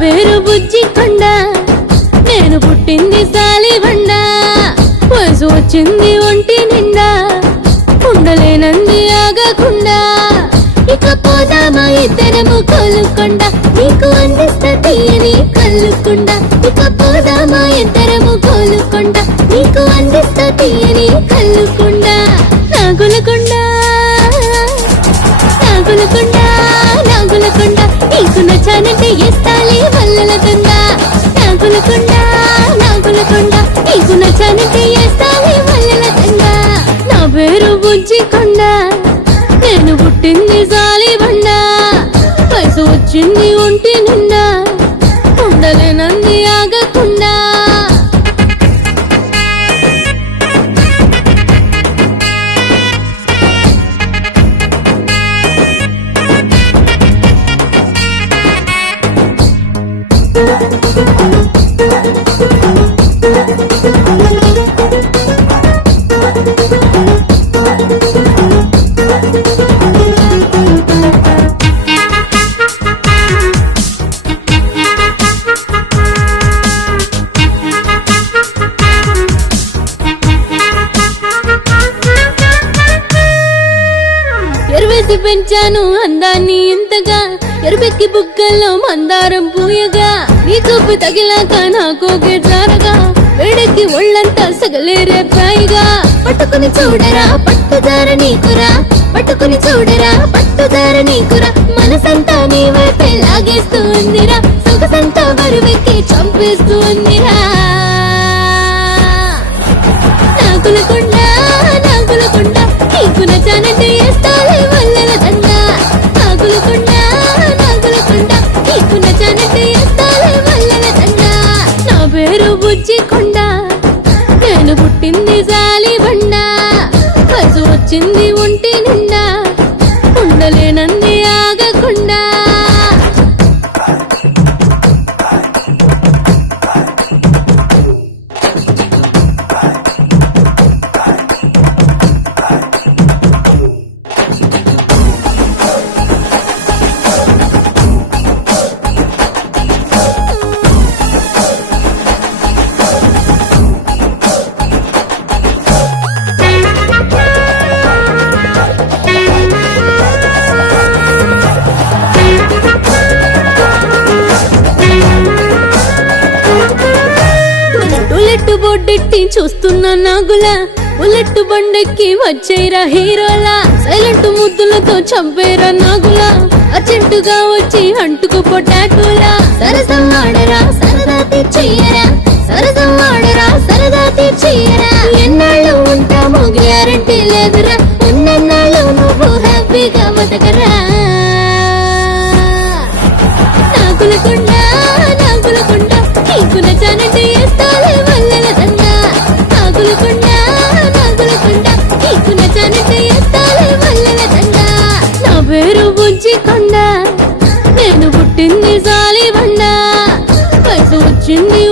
పేరు బుజ్జి కొండ, నేను పుట్టింది సాలిబండ. వయసు వచ్చింది ఒంటి నిండా, ఉండలేనంది ఆగకుండా. ఇక పోదామా ఇద్దరము కోలుకొండ, నీకు అందిస్తా తీయని కల్లుకొండ. ఇక పోదామా ఇద్దరము కోలుకొండ, నీకు అందిస్తా తీయని కల్లుకొండ. నాగులకొండ నాగులకొండ నాగులకొండ, నీకు నచ్చానంటే ఇస్తాలే వల్లల దండ. నాగులకొండ నాగులకొండ, నీకు నచ్చానంటే ఇస్తాలే వల్లల దండ. నా పేరు బుజ్జి కొండ, నేను పుట్టింది సాలిబండ. వయసు వచ్చింది ఒంటి నిండా, ఉండలేనంది ఆగకుండా. ఎరువేసి పెంచాను అందాన్ని ఇంతగా, ఎరుపెక్కి బుగ్గల్లో మందారం పూయగా. నీ చూపు తగిలాక నాకోగే జారగా, వేడెక్కి ఒళ్ళంతా సగలేరే పాయిగా. పట్టుకుని చూడరా పట్టుదార నీకురా, పట్టుకుని చూడరా పట్టుదార నీకురా. మనసంతా నీ వైపే లాగేస్తూ ఉందిరా, సొగసంతా బరువెక్కి చంపేస్తూ ఉందిరా. నాగులకొండ నాగులకొండ, నీకు నచ్చానంటే ఇస్తాలే వల్లల దండ. నాగులకొండ నాగులకొండ, నీకు నచ్చానంటే ఇస్తాలే వల్లల దండ. నా పేరు బుజ్జి కొండ, నేను పుట్టింది సాలిబండ. వయసు వచ్చింది ఒంటి నిండా, ఉండలేనంది ఆగకుండా. బుల్లెట్ బొడ్డెట్టి చూస్తున్నా నాగులా, బుల్లెట్ బండెక్కి వచ్చేరా హీరోలా. సైలెంట్ ముద్దులతో చంపేరా నాగులా, అర్జెంటుగా వచ్చి అంటుకు పొటాటోలా. సరసం ఆడరా సరదా తీర్చేయరా, సరసం ఆడరా సరదా తీర్చేయరా. ఎన్నాళ్ళు ఉంటామో గ్యారంటీ లేదురా, ఉన్నన్నాళ్ళు నువ్వు హ్యాపీగా బతకరా. నాగులకొండ నాగులకొండ, నీకు నచ్చానంటే ఇస్తాలే వల్లల దండ. నాగులకొండ నాగులకొండ, నీకు నచ్చానంటే ఇస్తాలే వల్లల దండ. నా పేరు బుజ్జి కొండ, నేను పుట్టింది సాలిబండ. వయసు వచ్చింది